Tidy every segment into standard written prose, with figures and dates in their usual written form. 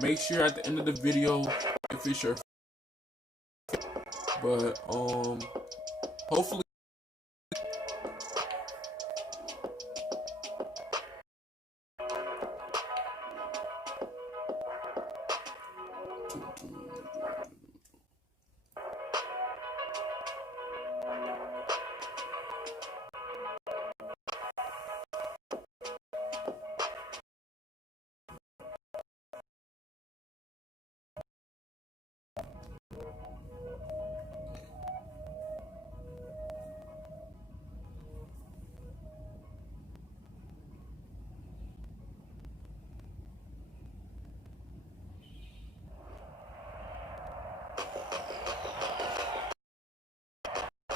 Make sure at the end of the video if it's your, but hopefully.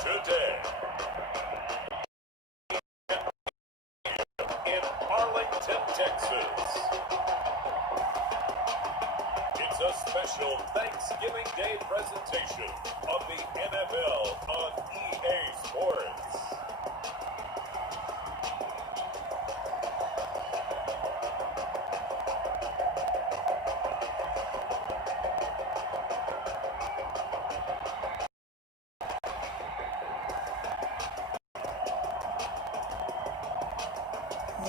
Today in Arlington, Texas, it's a special Thanksgiving Day presentation of the NFL on EA Sports.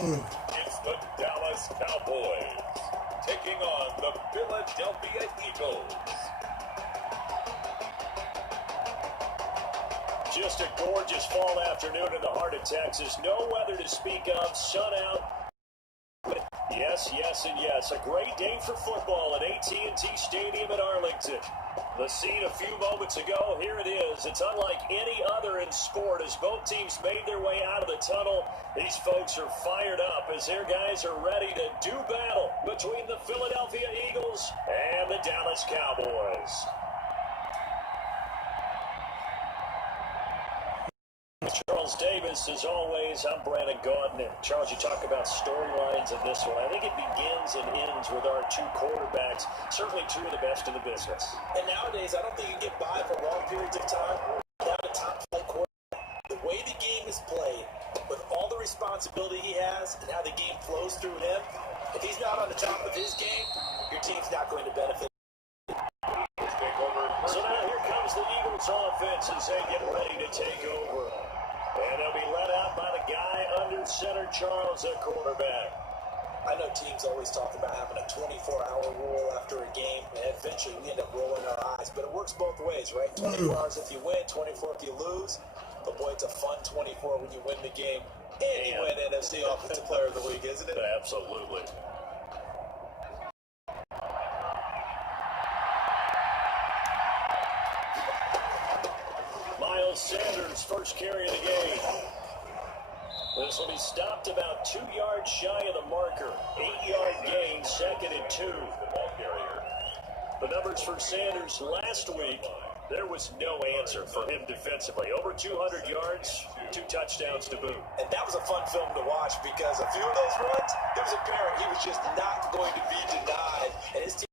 It's the Dallas Cowboys taking on the Philadelphia Eagles. Just a gorgeous fall afternoon in the heart of Texas. No weather to speak of. Sun out. Yes, yes, and yes. A great day for football at AT&T Stadium in Arlington. The scene a few moments ago, here it is. It's unlike any other in sport as both teams made their way out of the tunnel. These folks are fired up as their guys are ready to do battle between the Philadelphia Eagles and the Dallas Cowboys. Charles Davis, as always, I'm Brandon Gaudin. Charles, you talk about storylines in this one. I think it begins and ends with our two quarterbacks, certainly two of the best in the business. And nowadays, I don't think you can get by for long periods of time without a top-flight quarterback. The way the game is played, with all the responsibility he has and how the game flows through him, if he's not on the top of his game, your team's not going to benefit. So now here comes the Eagles offense as they get ready to take over. And they'll be led out by the guy under center, Charles, at quarterback. I know teams always talk about having a 24-hour rule after a game, and eventually we end up rolling our eyes. But it works both ways, right? 24 hours if you win, 24 if you lose. But, boy, it's a fun 24 when you win the game. And you win NFC Offensive Player of the Week, isn't it? Absolutely. Miles Sanders, first carry of the game. This will be stopped about 2 yards shy of the marker. 8-yard gain, 2nd and 2. The numbers for Sanders last week, there was no answer for him defensively. Over 200 yards, 2 touchdowns to boot. And that was a fun film to watch because a few of those runs, it was apparent he was just not going to be denied. And his team.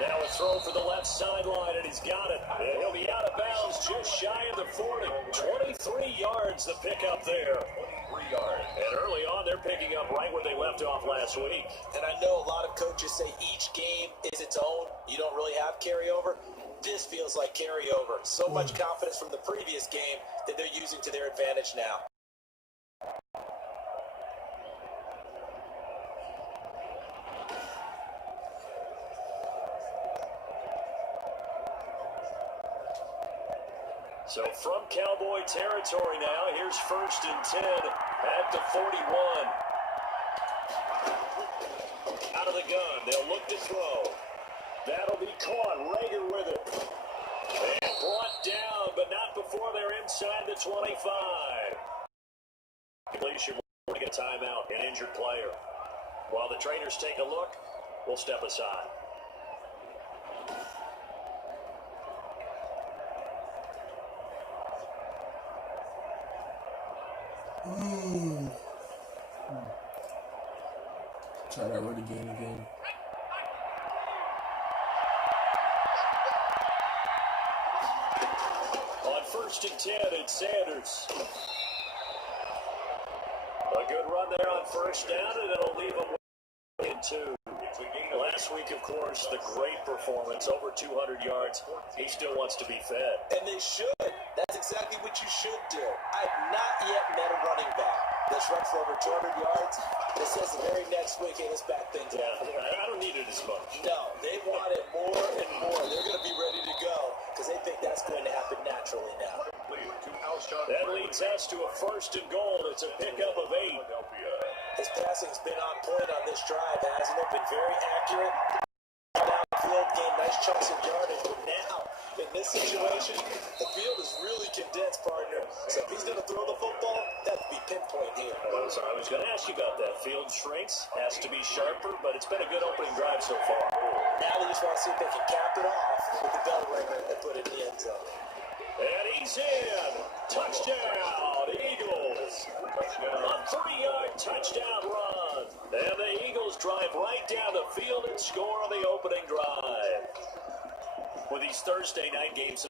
Now a throw for the left sideline, and he's got it. And he'll be out of bounds just shy of the 40. 23 yards the pickup there. 23 yards. And early on, they're picking up right where they left off last week. And I know a lot of coaches say each game is its own. You don't really have carryover. This feels like carryover. So much confidence from the previous game that they're using to their advantage now. So from Cowboy territory now, here's 1st and 10 at the 41. Out of the gun, they'll look to throw. That'll be caught. Rager with it. And brought down, but not before they're inside the 25. Completion will get a timeout, an injured player. While the trainers take a look, we'll step aside. Try that word again. On 1st and 10, it's Sanders. A Good run there on first down, and it'll leave them in two. Last week, of course, the great performance, over 200 yards. He still wants to be fed. And they should. That's exactly what you should do. I've not yet met a running back that's run for over 200 yards that says the very next week, hey, let's back things up. I don't need it as much. No, they want it more and more. They're going to be ready to go because they think that's going to happen naturally now. That leads us to a first and goal. It's a pickup of 8. His passing's been on point on this drive, hasn't it? Been very accurate. Downfield, gained nice chunks of yardage, but now, in this situation, the field is really condensed, partner. So if he's going to throw the football, that would be pinpoint here. I was going to ask you about that. Field shrinks, has to be sharper, but it's been a good opening drive so far. Now they just want to see if they can cap it off with the bell ringer and put it in the end zone. And he's in. Touchdown, Eagles. A 3-yard touchdown run. And the Eagles drive right down the field and score on the opening drive. With these Thursday night games,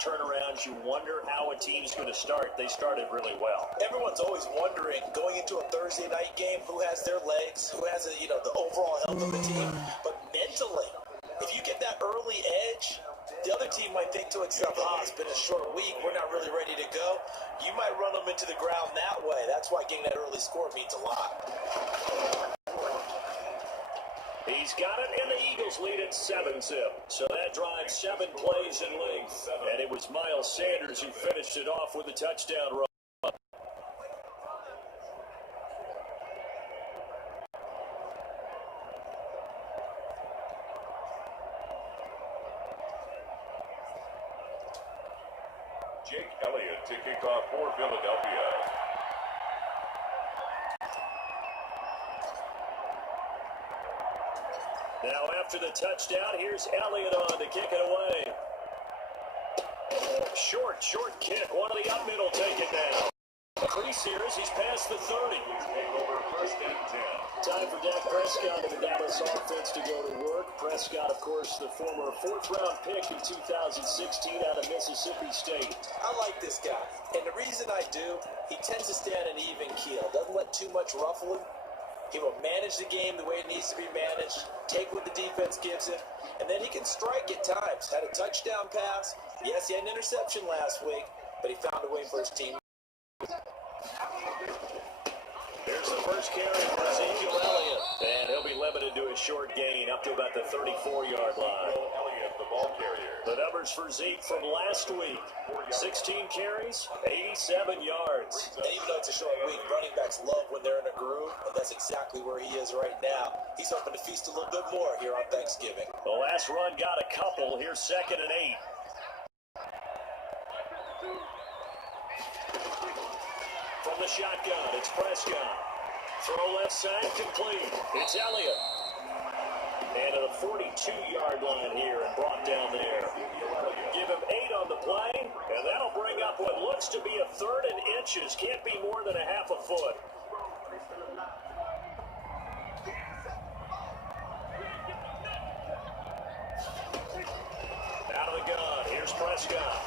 turnarounds, you wonder how a team's going to start. They started really well. Everyone's always wondering, going into a Thursday night game, who has their legs, who has the overall health of the team. But mentally, if you get that early edge, the other team might think to itself, it's been a short week, we're not really ready to go. You might run them into the ground that way. That's why getting that early score means a lot. He's got it, and the Eagles lead at 7-zip. So that drives 7 plays in length. And it was Miles Sanders who finished it off with a touchdown run. Jake Elliott to kick off for Philadelphia. Now after the touchdown, here's Elliott on to kick it away. Short kick. One of the up middle take it now. Crease here as he's past the 30. Over first and 10. Time for Dak Prescott and the Dallas offense to go to work. Prescott, of course, the former 4th-round pick in 2016 out of Mississippi State. I like this guy, and the reason I do, he tends to stay on an even keel. Doesn't let too much ruffle him. He will manage the game the way it needs to be managed, take what the defense gives him, and then he can strike at times. Had a touchdown pass. Yes, he had an interception last week, but he found a way for his team. Here's the first carry for Ezekiel Elliott. And he'll be limited to a short gain up to about the 34-yard line. Elliott, the ball carrier. The numbers for Zeke from last week. 16 carries, 87 yards. And even though it's a short week, running backs love when they're in a groove, and that's exactly where he is right now. He's hoping to feast a little bit more here on Thanksgiving. The last run got a couple. Here's 2nd and 8. From the shotgun, it's Prescott. Throw left side, complete. It's Elliott. And at a 42-yard line here and brought down there. Give him 8 on the play, and that'll bring up what looks to be a 3rd and inches. Can't be more than a half a foot. Out of the gun, here's Prescott.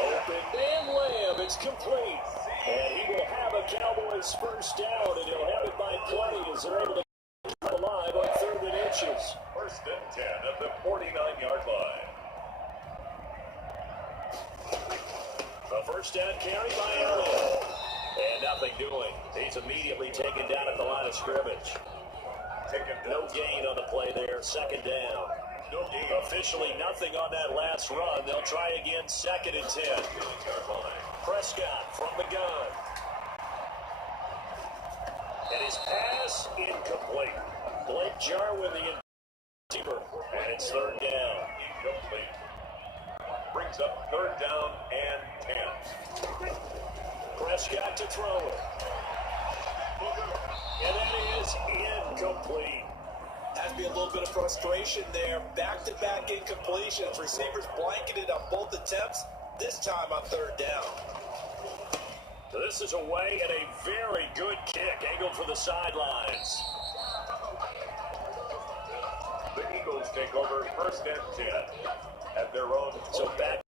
Open and Lamb, it's complete. And he will have a Cowboys first down, and he'll have it by play as they're able to keep it alive on 3rd and inches. First and 10 at the 49-yard line. The first down carry by Elliott. And nothing doing. He's immediately taken down at the line of scrimmage. No gain on the play there. 2nd down. No gain. Officially nothing on that last run. They'll try again. 2nd and 10. Prescott from the gun. And his pass incomplete. Blake Jarwin, the receiver. And it's 3rd down. Incomplete. Brings up 3rd down and 10. Prescott to throw it. And that is incomplete. Has to be a little bit of frustration there. Back-to-back incompletions. Receivers blanketed on both attempts. This time on 3rd down. So this is away and a very good kick. Angled for the sidelines. The Eagles take over first and 10 at their own. So back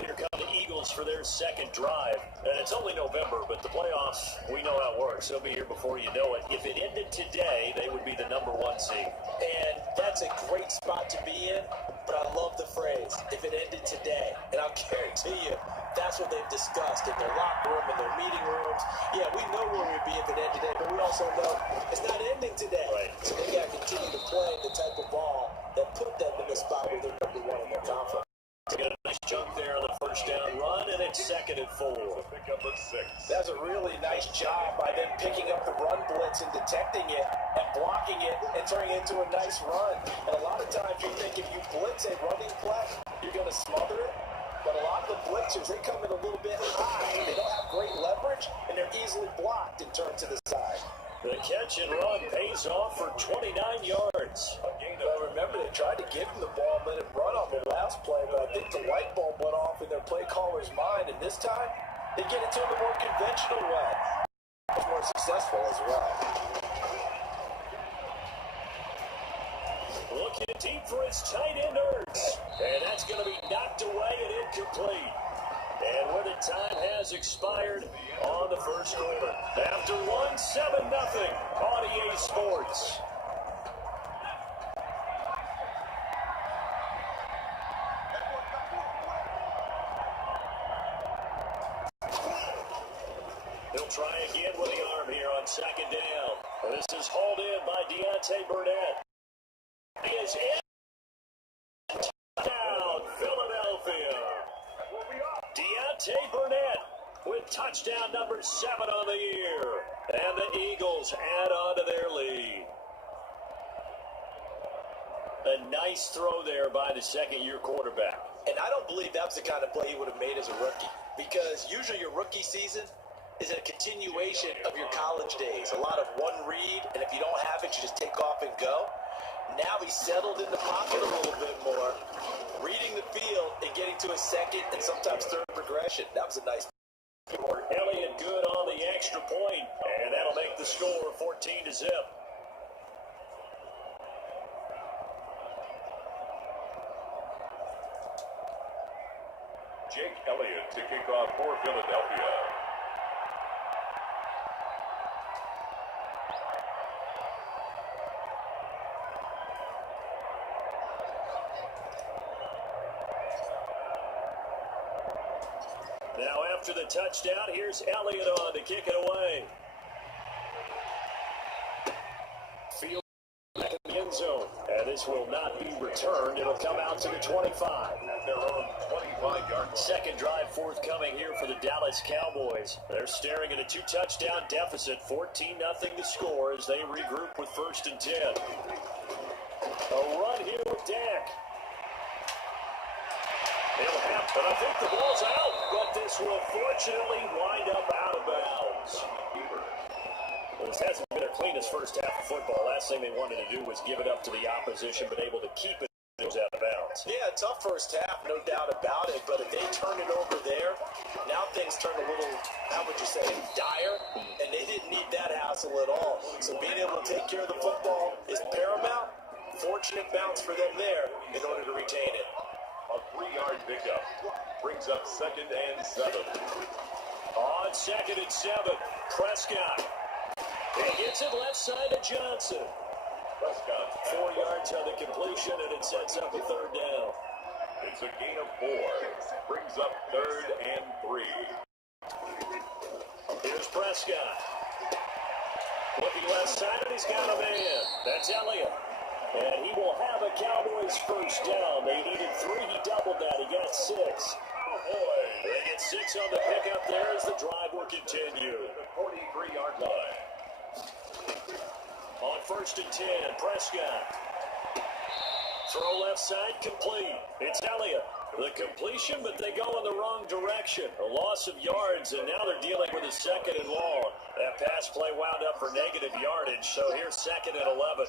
here come the Eagles. Eagles for their second drive. And it's only November, but the playoffs, we know how it works. They'll be here before you know it. If it ended today, they would be the number 1 seed. And that's a great spot to be in, but I love the phrase, if it ended today. And I'll guarantee you, that's what they've discussed in their locker room, in their meeting rooms. Yeah, we know where we'd be if it ended today, but we also know it's not ending today. Right. So they got to continue to play the type of ball that put them in the spot where they're number 1 in their conference. Got a nice chunk there on the first down run, and it's 2nd and 4. Pick up a 6. That's a really nice job by them picking up the run blitz and detecting it and blocking it and turning it into a nice run. And a lot of times you think if you blitz a running play, you're going to smother it. But a lot of the blitzers, they come in a little bit high. They don't have great leverage, and they're easily blocked and turned to the side. The catch and run pays off for 29 yards. Well, remember, they tried to give him the ball and let him run on the last play, but I think the light bulb went off in their play caller's mind, and this time, they get it to him a more conventional way. Much more successful as well. Looking deep for his tight end, Ertz. And that's going to be knocked away and incomplete. And where the time has expired on the first quarter. After 1-7-0 on EA Sports. He'll try again with the arm here on 2nd down. And this is hauled in by Deontay Burnett. He is in. Touchdown, Philadelphia. Deontay Burnett with touchdown number 7 on the year. And the Eagles add on to their lead. A nice throw there by the second-year quarterback. And I don't believe that was the kind of play he would have made as a rookie. Because usually your rookie season is a continuation of your college days. A lot of one read, and if you don't have it, you just take off and go. Now he's settled in the pocket a little bit more, reading the field and getting to a second and sometimes third progression. That was a nice. Elliott good on the extra point, and that'll make the score 14-0. Jake Elliott to kick off for Philadelphia. Now after the touchdown, here's Elliott on to kick it away. Field back in the end zone. And this will not be returned. It'll come out to the 25. At their own 25-yard line. Second drive forthcoming here for the Dallas Cowboys. They're staring at a 2-touchdown deficit. 14-0 the score as they regroup with 1st and 10. A run here with Dak. It'll happen. I think the ball's out, but this will fortunately wind up out of bounds. Well, this hasn't been their cleanest first half of football. Last thing they wanted to do was give it up to the opposition, but able to keep it out of bounds. Yeah, tough first half, no doubt about it, but if they turn it over there, now things turn a little, how would you say, dire, and they didn't need that hassle at all. So being able to take care of the football is paramount. Fortunate bounce for them there in order to retain it. A 3-yard pickup brings up 2nd and 7. On 2nd and 7, Prescott. He gets it left side of Johnson. Prescott 4 yards on the completion, and it sets up a 3rd down. It's a gain of 4. Brings up 3rd and 3. Here's Prescott. Looking left side, and he's got a man. That's Elliott. And he will have a Cowboys first down. They needed 3. He doubled that. He got 6. They get 6 on the pickup there as the drive will continue. The 43-yard line. On 1st and 10, Prescott. Throw left side, complete. It's Elliott. The completion, but they go in the wrong direction. A loss of yards, and now they're dealing with a 2nd and long. That pass play wound up for negative yardage, so here's 2nd and 11.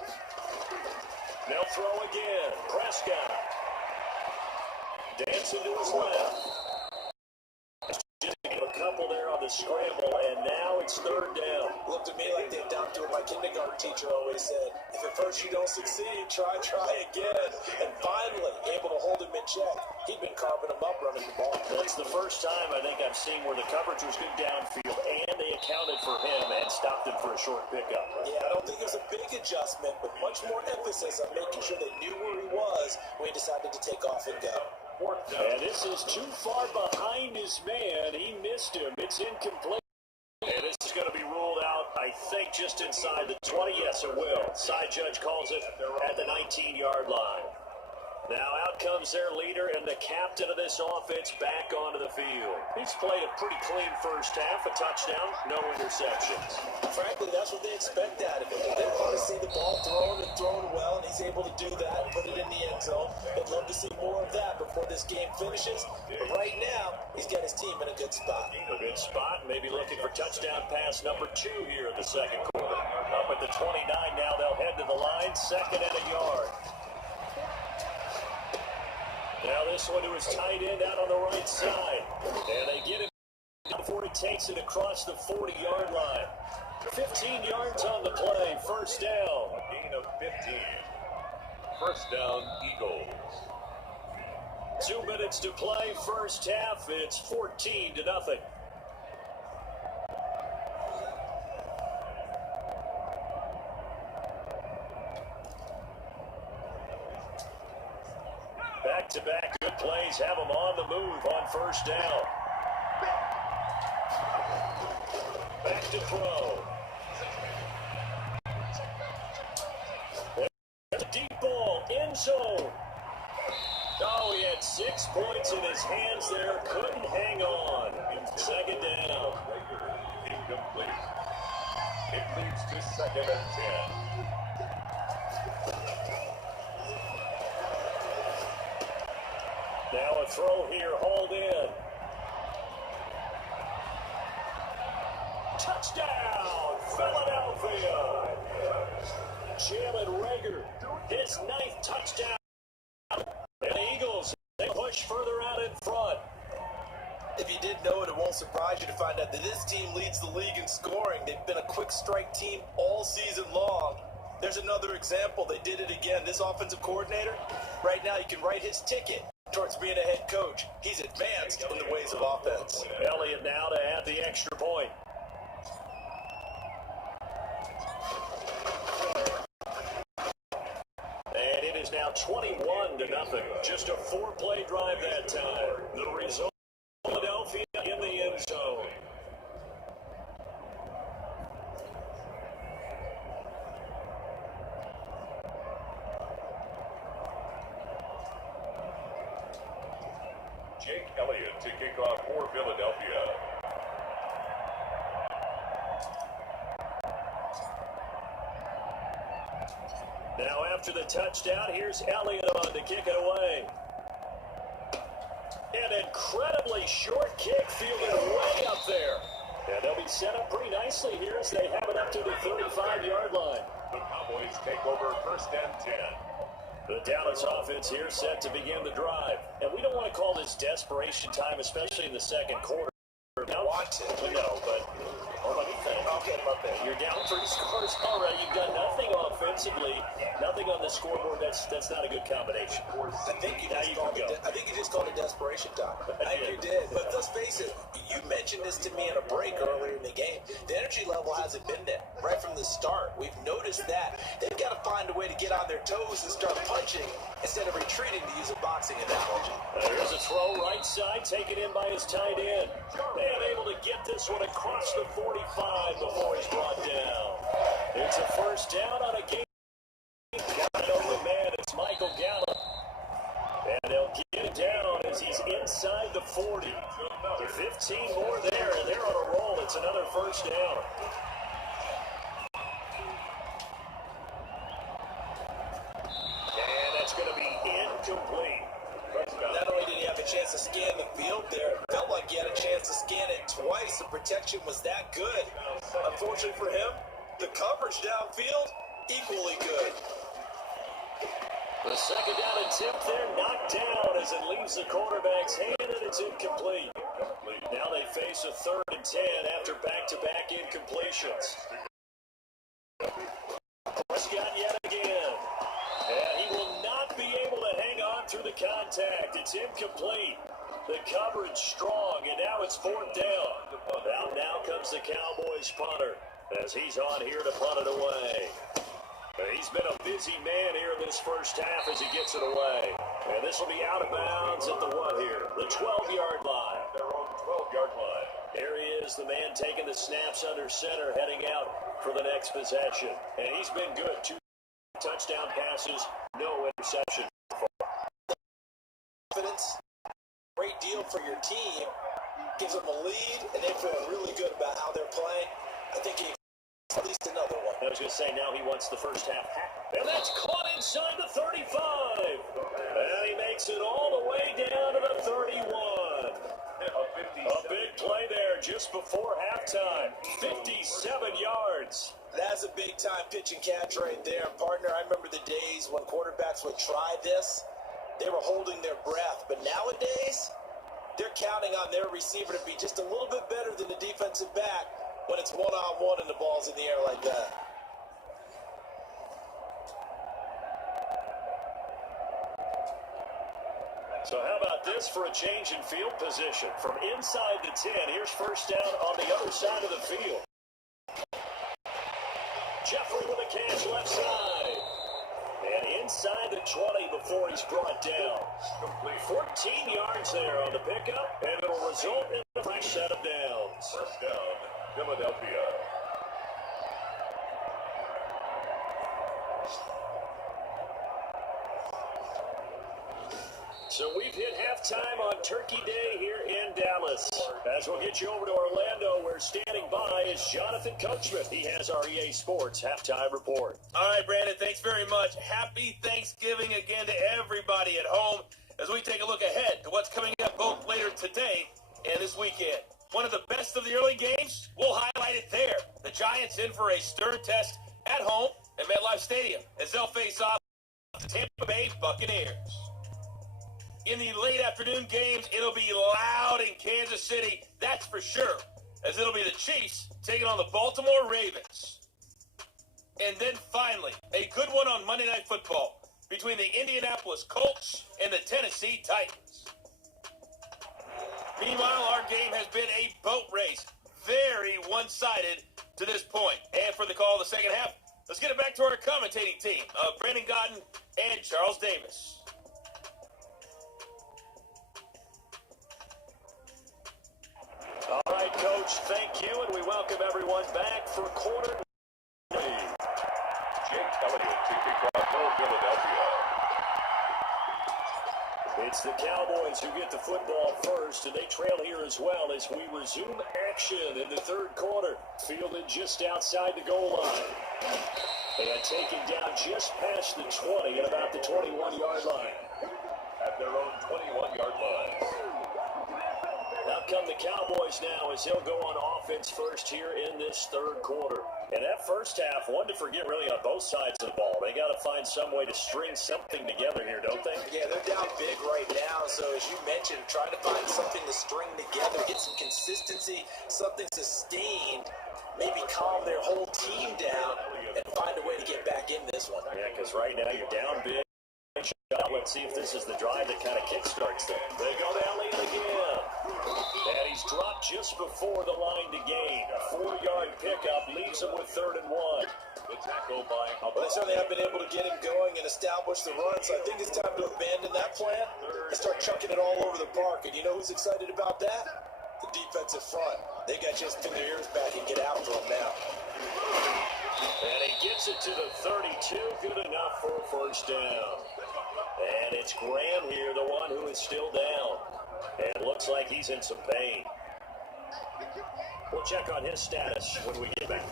They'll throw again. Prescott. Dancing to his left. Just a couple there on the scramble, and now it's 3rd down. Looked to me like they dumped to him by kindergarten. teacher always said, if at first you don't succeed, try again. And finally, able to hold him in check. He'd been carving him up running the ball. That's the first time I think I've seen where the coverage was good downfield, and they accounted for him and stopped him for a short pickup. Yeah, I don't think it was a big adjustment, but much more emphasis on making sure they knew where he was when he decided to take off and go. And this is too far behind his man. He missed him. It's incomplete. And this is going to be ruled out, I think, just inside the 20. Yes, it will. Side judge calls it at the 19-yard line. Now out comes their leader and the captain of this offense back onto the field. He's played a pretty clean first half, a touchdown, no interceptions. Frankly, that's what they expect out of him. They want to see the ball thrown well, and he's able to do that and put it in the end zone. They'd love to see more of that before this game finishes. But right now, he's got his team in a good spot. A good spot, maybe looking for touchdown pass number 2 here in the second quarter. Up at the 29 now, they'll head to the line, 2nd and a yard. Now this one to his tight end out on the right side. And they get him before he takes it across the 40-yard line. 15 yards on the play, first down. A gain of 15. First down, Eagles. 2 minutes to play, first half. It's 14-0. Back-to-back good plays have them on the move on first down. Back to throw. There's a deep ball, end zone. Oh, he had 6 points in his hands there, couldn't hang on. 2nd down. Incomplete. It leads to 2nd and 10. Now a throw here, hauled in. Touchdown, Philadelphia! Jalen Reagor, his 9th touchdown. And the Eagles, they push further out in front. If you didn't know it, it won't surprise you to find out that this team leads the league in scoring. They've been a quick strike team all season long. There's another example. They did it again. This offensive coordinator, right now, you can write his ticket towards being a head coach. He's advanced in the ways of offense. Elliott now to add the extra point. And it is now 21-0. Just a 4-play drive that time. The result, Philadelphia in the end zone. Jake Elliott to kick off for Philadelphia. Now after the touchdown, here's Elliott on to kick it away. An incredibly short kick, fielded way up there. And they'll be set up pretty nicely here as they have it up to the 35-yard line. The Cowboys take over 1st and 10. The Dallas offense here set to begin the drive. And we don't want to call this desperation time, especially in the second quarter. Want to. No, but what do you think? Okay, my bad. You're down 3 scores already. You've done nothing offensively, nothing on the scoreboard. That's not a good combination. I think you just called it desperation time. I think you did. But let's face it, you mentioned this to me in a break earlier in the game. The energy level hasn't been there right from the start. We've noticed that. They've got to find a way to get on their toes and start punching instead of retreating, to use a boxing analogy. There's a throw right side, taken in by his tight end. And able to get this one across the 45 before he's brought down. It's a first down on a game. Got it over man. It's Michael Gallup. And they'll get it down as he's inside the 40. 15 more there, and they're on a roll. It's another first down. And that's going to be incomplete. Not only did he have a chance to scan the field there, it felt like he had a chance to scan it twice. The protection was that good. Unfortunately for him, the coverage downfield, equally good. The second down attempt there knocked down as it leaves the quarterback's hand, and it's incomplete. Now they face a 3rd and 10 after back-to-back incompletions. through the contact. It's incomplete. The coverage strong, and now it's fourth down. Now comes the Cowboys punter as he's on here to punt it away. He's been a busy man here in this first half as he gets it away. And this will be out of bounds at the what here? The 12-yard line. Their own 12-yard line. There he is, the man taking the snaps under center, heading out for the next possession. And he's been good. 2 touchdown passes, no interception. Confidence, great deal for your team. Gives them a lead, and they feel really good about how they're playing. I think he at least another one. I was going to say, now he wants the first half. And that's caught inside the 35. And he makes it all the way down to the 31. A big play there just before halftime. 57 yards. That's a big-time pitch and catch right there, partner. I remember the days when quarterbacks would try this. They were holding their breath. But nowadays, they're counting on their receiver to be just a little bit better than the defensive back when it's one-on-one and the ball's in the air like that. So how about this for a change in field position? From inside the 10, here's first down on the other side of the field. Jeffrey with a catch left side. And inside the 20 before he's brought down. 14 yards there on the pickup, and it'll result in a fresh set of downs. First down, Philadelphia. So we've hit halftime on Turkey Day here in Dallas. As we'll get you over to Orlando, where standing by is Jonathan Coachman. He has our EA Sports halftime report. All right, Brandon, thanks very much. Happy Thanksgiving again to everybody at home as we take a look ahead to what's coming up both later today and this weekend. One of the best of the early games, we'll highlight it there. The Giants in for a stern test at home at MetLife Stadium as they'll face off the Tampa Bay Buccaneers. In the late afternoon games, it'll be loud in Kansas City, that's for sure, as it'll be the Chiefs taking on the Baltimore Ravens. And then finally, a good one on Monday Night Football between the Indianapolis Colts and the Tennessee Titans. Meanwhile, our game has been a boat race, very one-sided to this point. And for the call of the second half, let's get it back to our commentating team of Brandon Godden and Charles Davis. All right, Coach, thank you, and we welcome everyone back for quarter. Jake Elliott taking from Philadelphia. It's the Cowboys who get the football first, and they trail here as well as we resume action in the third quarter. Fielded just outside the goal line. And taken down just past the 20 at about the 21-yard line. At their own 21-yard line. Out come the Cowboys now as they'll go on offense first here in this third quarter. And that first half, one to forget really on both sides of the ball. They got to find some way to string something together here, don't they? Yeah, they're down big right now. So as you mentioned, trying to find something to string together, get some consistency, something sustained, maybe calm their whole team down and find a way to get back in this one. Yeah, because right now you're down big. Let's see if this is the drive that kind of kickstarts them. They go down lead again. And he's dropped just before the line to gain. A 4-yard pickup leaves him with 3rd and 1. The tackle by Well, they certainly have been able to get him going and establish the run, so I think it's time to abandon that plan and start chucking it all over the park. And you know who's excited about that? The defensive front. They got just pin their ears back and get after him now. And he gets it to the 32. Good enough for a first down. And it's Graham here, the one who is still down. And looks like he's in some pain. We'll check on his status when we get back.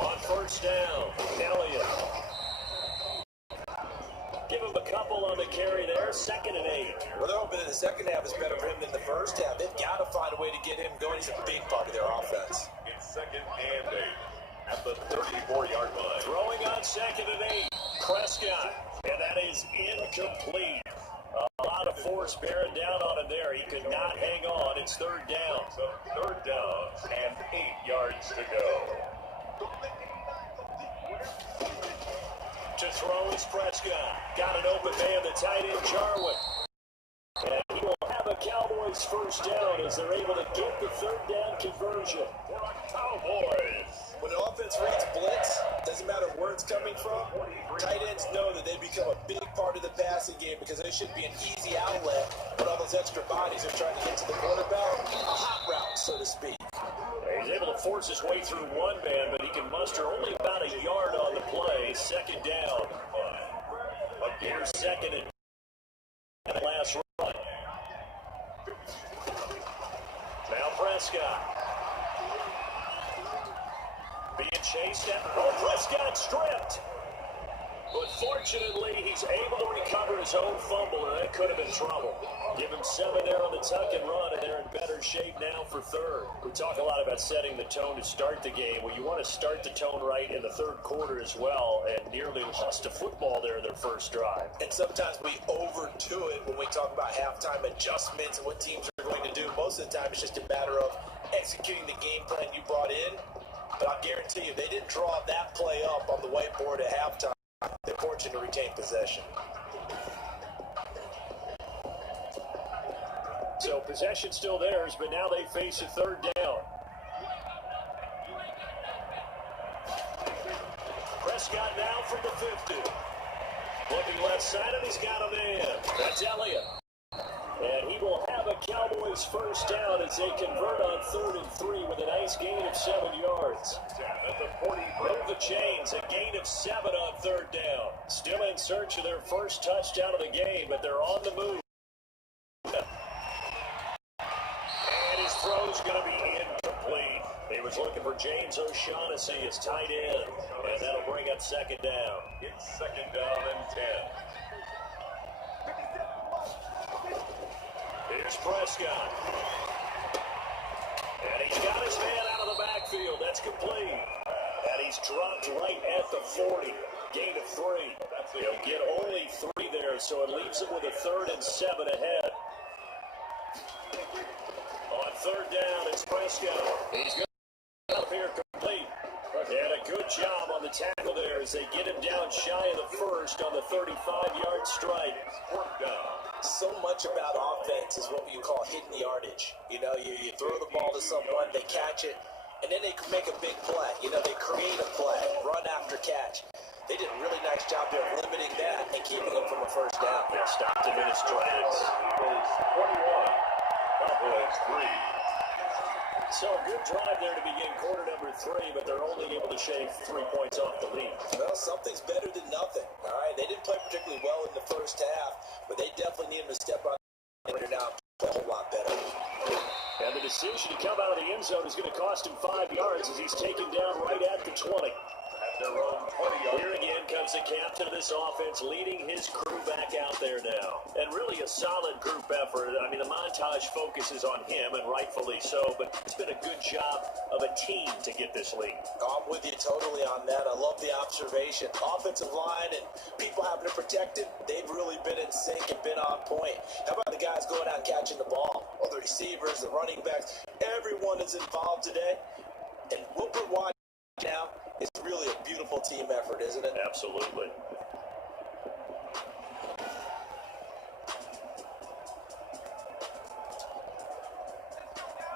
On first down, Elliott. Give him a couple on the carry there, 2nd and 8. Well, they're hoping that the second half is better for him than the first half. They've got to find a way to get him going. He's a big part of their offense. It's 2nd and 8 at the 34-yard line. Throwing on 2nd and 8, Prescott. And that is incomplete. A lot of force bearing down on him there. He could not hang on. It's 3rd down. So 3rd down and 8 yards to go. To throw is Prescott. Got an open man, the tight end, Jarwin. And he will have a Cowboys first down as they're able to get the third down conversion. For the Cowboys. When an offense reads blitz, doesn't matter where it's coming from, tight ends know that they become a big part of the passing game because they should be an easy outlet when all those extra bodies are trying to get to the quarterback. A hot route, so to speak. He's able to force his way through one man, but he can muster only about a yard on the play. Second down. Here's second and last run. Now Prescott. Being chased down. Oh, Prescott stripped. But fortunately, he's able to recover his own fumble, and that could have been trouble. Give him 7 there on the tuck and run, and they're in better shape now for third. We talk a lot about setting the tone to start the game. Well, you want to start the tone right in the third quarter as well, and nearly lost a football there in their first drive. And sometimes we overdo it when we talk about halftime adjustments and what teams are going to do. Most of the time, it's just a matter of executing the game plan you brought in. But I'll guarantee you, if they didn't draw that play up on the whiteboard at halftime, they're fortunate to retain possession. So possession still theirs, but now they face a third down. Prescott now from the 50. Looking left side, and he's got a man. That's Elliott. And he will have a Cowboys first down as they convert on 3rd and 3 with a nice gain of 7 yards. Move the chains, a gain of 7 on 3rd down. Still in search of their first touchdown of the game, but they're on the move. And his throw's going to be incomplete. He was looking for James O'Shaughnessy, his tight end, and that'll bring up second down. It's second down and 10. Here's Prescott. And he's got his man out of the backfield. That's complete. And he's dropped right at the 40. Gain of 3. He'll get only 3 there, so it leaves him with a 3rd and 7 ahead. On 3rd down, it's Prescott. He's going up here complete. And a good job on the tackle there as they get him down shy of the first on the 35-yard strike. So much about offense is what you call hidden yardage. You know, you throw the ball to someone, they catch it, and then they can make a big play. You know, they create a play, run after catch. They did a really nice job there of limiting that and keeping him from a first down. They stopped him in his tracks. Eagles 21, Cowboys 3. So a good drive there to begin quarter number 3, but they're only able to shave 3 points off the lead. Well, something's better than nothing, all right? They didn't play particularly well in the first half, but they definitely need him to step out and now play a whole lot better. And the decision to come out of the end zone is going to cost him 5 yards as he's taken down right at the 20. At their own 20. Here again comes the captain of this offense, leading his crew back out there now. And really a solid group effort. I mean, the montage focuses on him, and rightfully so, but it's been a good job of a team to get this lead. I'm with you totally on that. I love the observation. Offensive line and people having to protect him, they've really been in sync and been on point. How about the guys going out and catching the ball? Or the receivers, the running backs, everyone is involved today. And what we're watching now is really a beautiful team effort, isn't it? Absolutely.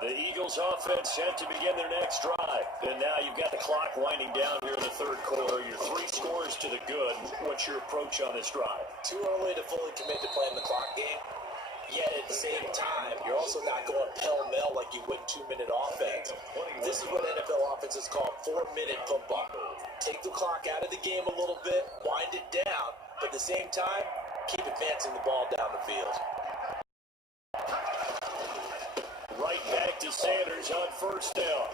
The Eagles offense set to begin their next drive. And now you've got the clock winding down here in the third quarter. Your 3 scores to the good. What's your approach on this drive? Too early to fully commit to playing the clock game. Yet at the same time, you're also not going pell-mell like you would 2-minute offense. This is what NFL offenses call 4-minute football. Take the clock out of the game a little bit, wind it down, but at the same time, keep advancing the ball down the field. Right back to Sanders on first down.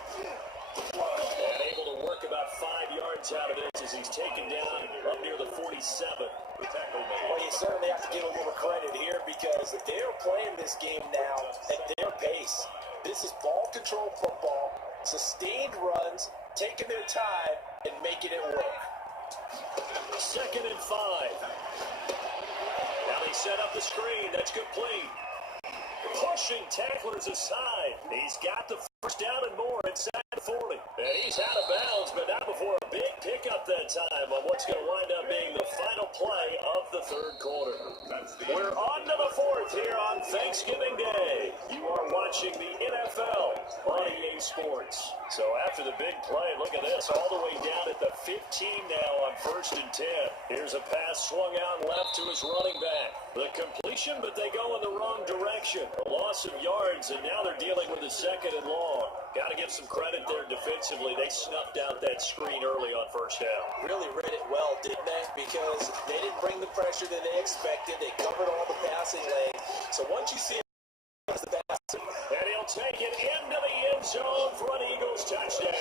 And able to work about 5 yards out of this as he's taken down up near the 47. Well, you certainly have to give a little credit here because they're playing this game now at their pace. This is ball control football, sustained runs, taking their time, and making it work. 2nd and 5. Now they set up the screen. That's complete. Pushing tacklers aside. He's got the First down and more inside the 40. And he's out of bounds, but not before a big pickup that time on what's going to wind up being the final play of the third quarter. We're on to the fourth here on Thanksgiving Day. You are watching the NFL on EA Sports. So after the big play, look at this, all the way down at the 15 now on 1st and 10. Here's a pass swung out left to his running back. The completion, but they go in the wrong direction. A loss of yards, and now they're dealing with a 2nd and long. Got to give some credit there defensively. They snuffed out that screen early on first down. Really read it well, didn't they? Because they didn't bring the pressure that they expected. They covered all the passing lanes. So once you see it, the pass, and he'll take it into the end zone for an Eagles touchdown.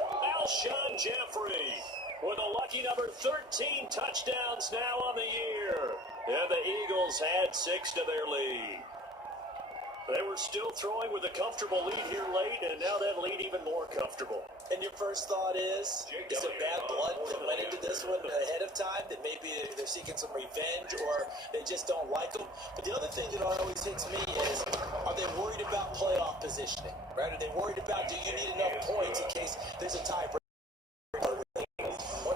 Alshon Jeffrey with a lucky number 13 touchdowns now on the year. And the Eagles had 6 to their lead. They were still throwing with a comfortable lead here late, and now that lead even more comfortable. And your first thought is it bad blood that went into this one ahead of time, that maybe they're seeking some revenge or they just don't like them? But the other thing that always hits me is, are they worried about playoff positioning? Right? Are they worried about, do you need enough points in case there's a tiebreaker?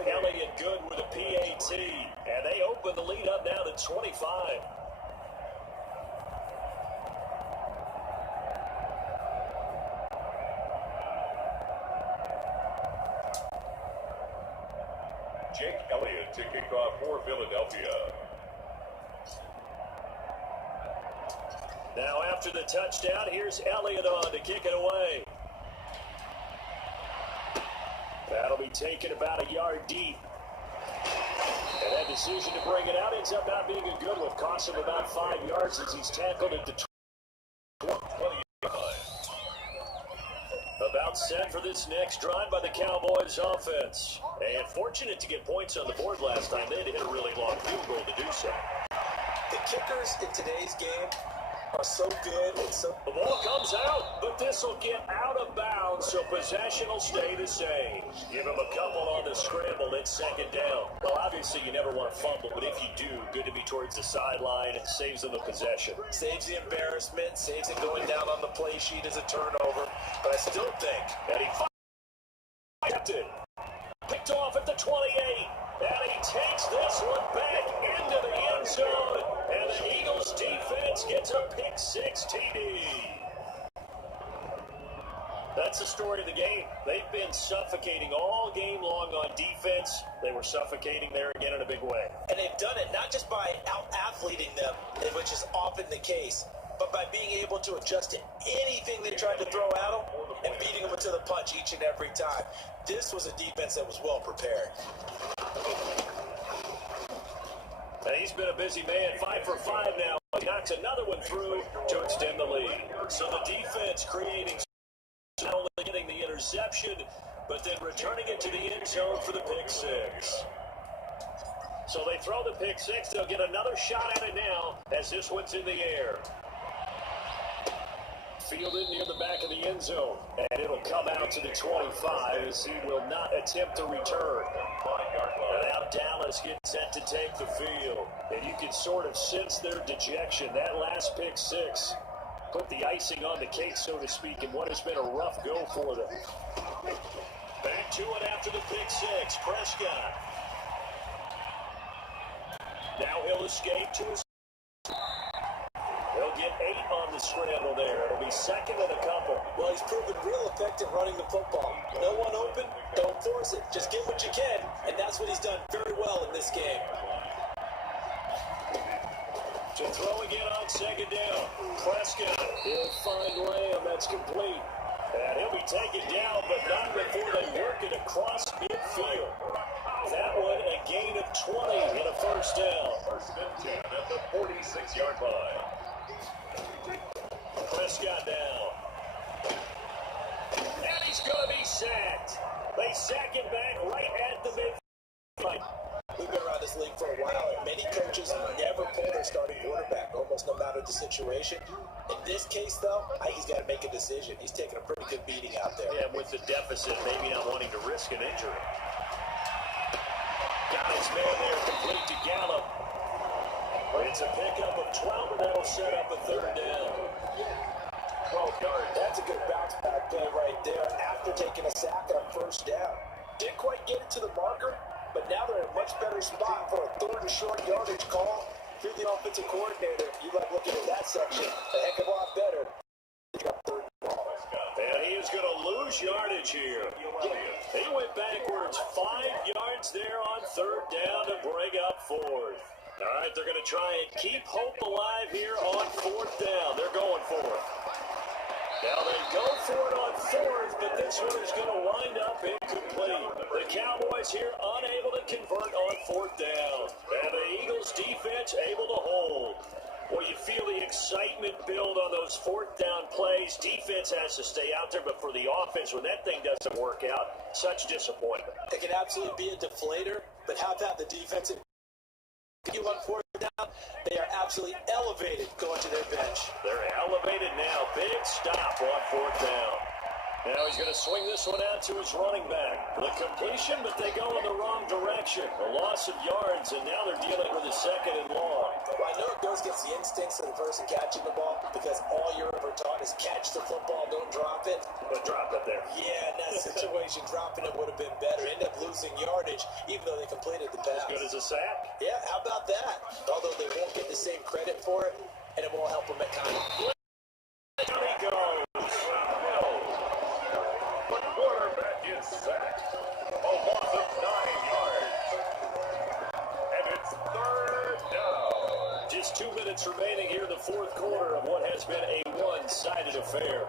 Elliott good with a PAT, and they open the lead up now to 25. Jake Elliott to kick off for Philadelphia. Now after the touchdown, here's Elliott on to kick it away. That'll be taken about a yard deep. And that decision to bring it out ends up not being a good one. Costs him about 5 yards as he's tackled at the 20. About set for this next drive by the Cowboys offense. And fortunate to get points on the board last time. They had to hit a really long field goal to do so. The kickers in today's game are so good. And so the ball comes out, but this will get out of bounds, so possession will stay the same. Give him a couple on the scramble. It's 2nd down. Well, obviously you never want to fumble, but if you do, good to be towards the sideline. It saves them the possession. Saves the embarrassment, saves it going down on the play sheet as a turnover. But I still think that he kept it. Picked off at the 28. And he takes this one back into the end zone. And the Eagles defense gets a pick 6 TD. That's the story of the game. They've been suffocating all game long on defense. They were suffocating there again in a big way. And they've done it not just by out-athleting them, which is often the case, but by being able to adjust to anything they tried to throw at them and beating them to the punch each and every time. This was a defense that was well prepared. And he's been a busy man, 5 for 5 now. He knocks another one through to extend the lead. So the defense creating, not only getting the interception, but then returning it to the end zone for the pick 6. So they throw the pick 6. They'll get another shot at it now as this one's in the air. Fielded near the back of the end zone. And it'll come out to the 25 as he will not attempt to return. And now Dallas gets set to take the field. And you can sort of sense their dejection. That last pick 6 put the icing on the cake, so to speak, in what has been a rough go for them. Back to it after the pick 6. Prescott. Now he'll escape to his. He'll get 8 on the scramble there. It'll be 2nd and a couple. Well, he's proven real effective running the football. No one open, don't force it. Just get what you can, and that's what he's done very well in this game. To throw again on 2nd down. Prescott, he'll find Lamb. That's complete. And he'll be taken down, but not before they work it across midfield. That one a gain of 20 and a first down. 1st and 10 at the 46-yard line. Prescott down. And he's going to be sacked. They sack him back right at the midfield. We've been around this league for a while, and many coaches never pull their starting quarterback, almost no matter the situation. In this case, though, I think he's got to make a decision. He's taking a pretty good beating out there. Yeah, with the deficit, maybe not wanting to risk an injury. Got his man there, complete to Gallup. It's a pickup of 12, and that'll set up a 3rd down. 12 yards. That's a good bounce back play right there after taking a sack on first down. Didn't quite get it to the marker, but now they're in a much better spot for a third and short yardage call. If you're the offensive coordinator, you like looking at that section a heck of a lot better. You got third ball. And he is going to lose yardage here. He went backwards 5 yards there on third down to bring up fourth. All right, they're going to try and keep hope alive here on fourth down. They're going for it. Now they go for it on fourth, but this one is going to wind up incomplete. The Cowboys here unable to convert on fourth down. And the Eagles defense able to hold. Well, you feel the excitement build on those fourth down plays. Defense has to stay out there, but for the offense, when that thing doesn't work out, such disappointment. It can absolutely be a deflator, but how about the defensive you on fourth down? They are absolutely elevated going to their bench. They're elevated now. Big stop on fourth down. Now he's going to swing this one out to his running back. The completion, but they go in the wrong direction. A loss of yards, and now they're dealing with a second and long. Well, I know it goes against the instincts of the person catching the ball because all you're ever taught is catch the football, don't drop it. But drop it there. Yeah, in that situation, dropping it would have been better. End up losing yardage, even though they completed the pass. As good as a sack. Yeah, how about that? Although they won't get the same credit for it, and it won't help them at time. There he goes. The quarterback is sacked. A loss of 9 yards. And it's third down. Just 2 minutes remaining here in the fourth quarter of what has been a one-sided affair.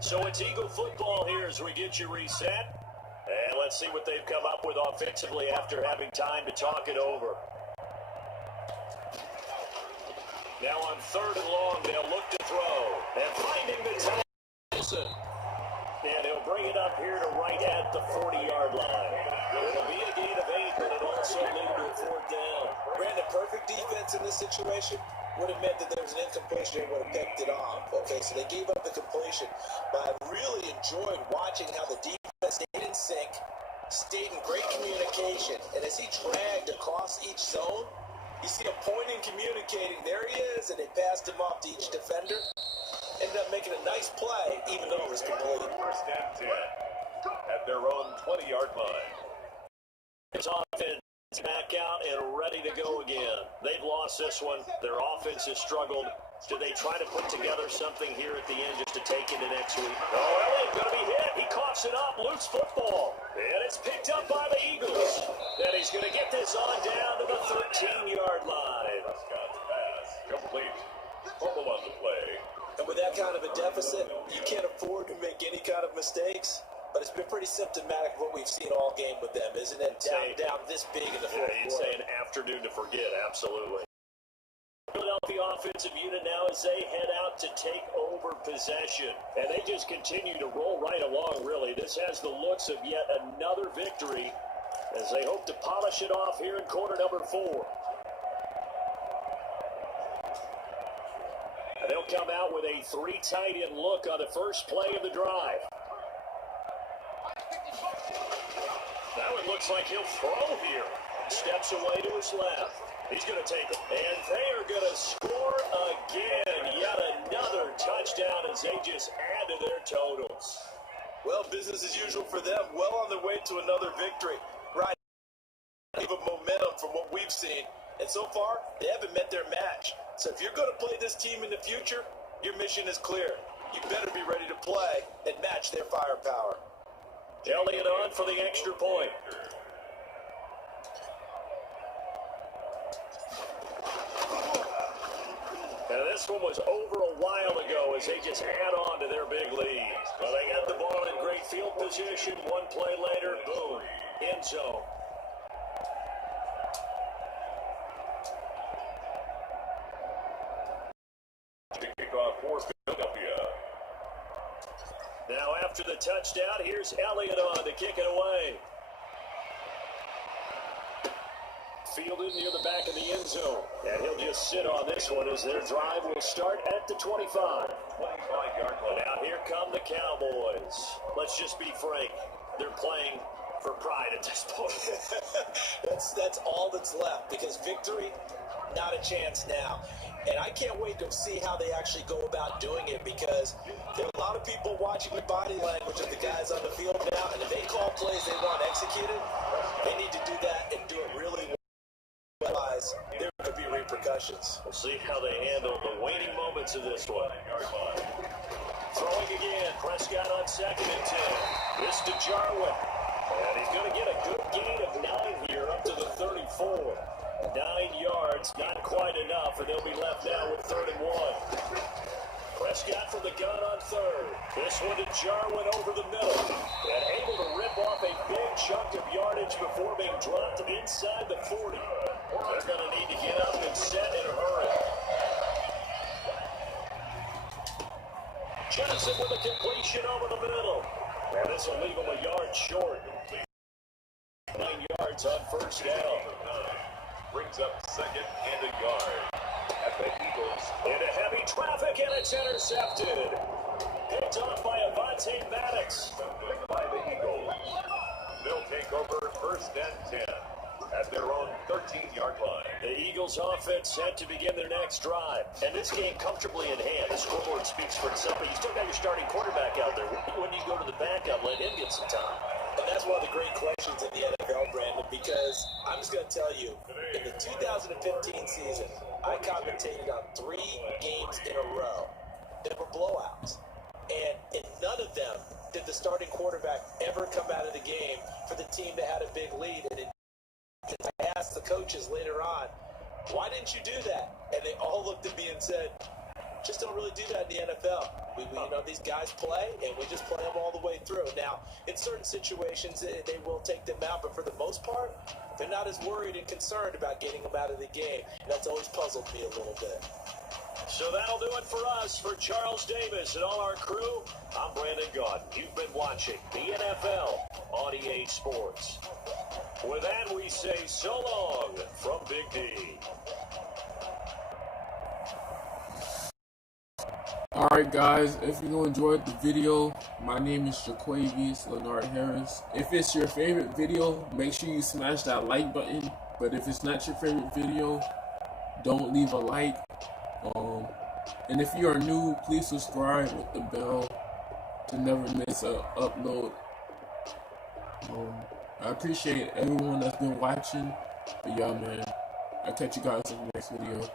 So it's Eagle football here as we get you reset. And let's see what they've come up with offensively after having time to talk it over. Now on third and long, they'll look to throw. And finding the Wilson. And he'll bring it up here to right at the 40-yard line. It'll be a gain of 8, but it also lead to a fourth down. Brandon, perfect defense in this situation would have meant that there was an incompletion and would have picked it off. Okay, so they gave up the completion. But I really enjoyed watching how the defense stayed in sync, stayed in great communication. And as he dragged across each zone, you see him pointing, communicating. There he is, and they passed him off to each defender. Ended up making a nice play, even though it was complete. First and 10 at their own 20-yard line. His offense back out and ready to go again. They've lost this one. Their offense has struggled. Do they try to put together something here at the end just to take into next week? Oh, Elliott going to be hit. He coughs it up. Loose football. And it's picked up by the Eagles. And he's going to get this on down to the 13-yard line. Prescott's pass complete. Fumble on the play. And with that kind of a deficit, you can't afford to make any kind of mistakes. But it's been pretty symptomatic of what we've seen all game with them, isn't it? Down this big in the fourth quarter. You'd say an afternoon to forget, absolutely. Philadelphia offensive unit now as they head out to take over possession. And they just continue to roll right along, really. This has the looks of yet another victory as they hope to polish it off here in quarter number 4. And they'll come out with a 3 tight end look on the first play of the drive. Now it looks like he'll throw here. Steps away to his left. He's going to take it. And they are going to score again. Yet another touchdown as they just add to their totals. Well, business as usual for them. Well on their way to another victory. Right. Even momentum from what we've seen. And so far, they haven't met their match. So if you're going to play this team in the future, your mission is clear. You better be ready to play and match their firepower. Elliott on for the extra point. Now this one was over a while ago as they just add on to their big lead. Well, they got the ball in great field position. One play later, boom, end zone. Kickoff for Philadelphia. Now after the touchdown, here's Elliott on to kick it away. Fielded near the back of the end zone. And he'll just sit on this one as their drive will start at the 25. 25-yard line. Now here come the Cowboys. Let's just be frank. They're playing for pride at this point. That's all that's left, because victory, not a chance now. And I can't wait to see how they actually go about doing it, because there are a lot of people watching the body language of the guys on the field now, and if they call plays they want executed, they need to do that and do it really well. Otherwise, there could be repercussions. We'll see how they handle the waning moments of this one. Throwing again, Prescott on 2nd and 10. This to Jarwin. And he's going to get a good gain of 9 here, up to the 34. 9 yards, not quite enough, and they'll be left now with 3rd and 1. Prescott from the gun on 3rd. This one to Jarwin over the middle. And able to rip off a big chunk of yardage before being dropped inside the 40. They're going to need to get up and set in a hurry. Johnson with a completion over the middle. And this will leave him a yard short. 9 yards on 1st down. Brings up 2nd and a yard. At the Eagles. Into heavy traffic, and it's intercepted. Picked off by Avonte Maddox. By the Eagles. They'll take over 1st and 10 at their own 13-yard line. The Eagles offense set to begin their next drive. And this game comfortably in hand. The scoreboard speaks for itself, but you still got your starting quarterback out there. When do you go to the backup, let him get some time? And that's one of the great questions in the NFL, Brandon, because I'm just going to tell you, in the 2015 season, I commentated on 3 games in a row that were blowouts. And in none of them did the starting quarterback ever come out of the game for the team that had a big lead. And I asked the coaches later on, why didn't you do that? And they all looked at me and said, just don't really do that in the NFL. We these guys play, and we just play them all the way through. Now, in certain situations, they will take them out, but for the most part, they're not as worried and concerned about getting them out of the game. And that's always puzzled me a little bit. So that'll do it for us. For Charles Davis and all our crew, I'm Brandon Gaudin. You've been watching the NFL on EA Sports. With that, we say so long from Big D. Alright guys, if you enjoyed the video, my name is Jaquavius Leonard Harris. If it's your favorite video, make sure you smash that like button. But if it's not your favorite video, don't leave a like. And if you are new, please subscribe with the bell to never miss an upload. I appreciate everyone that's been watching. But yeah, man, I'll catch you guys in the next video.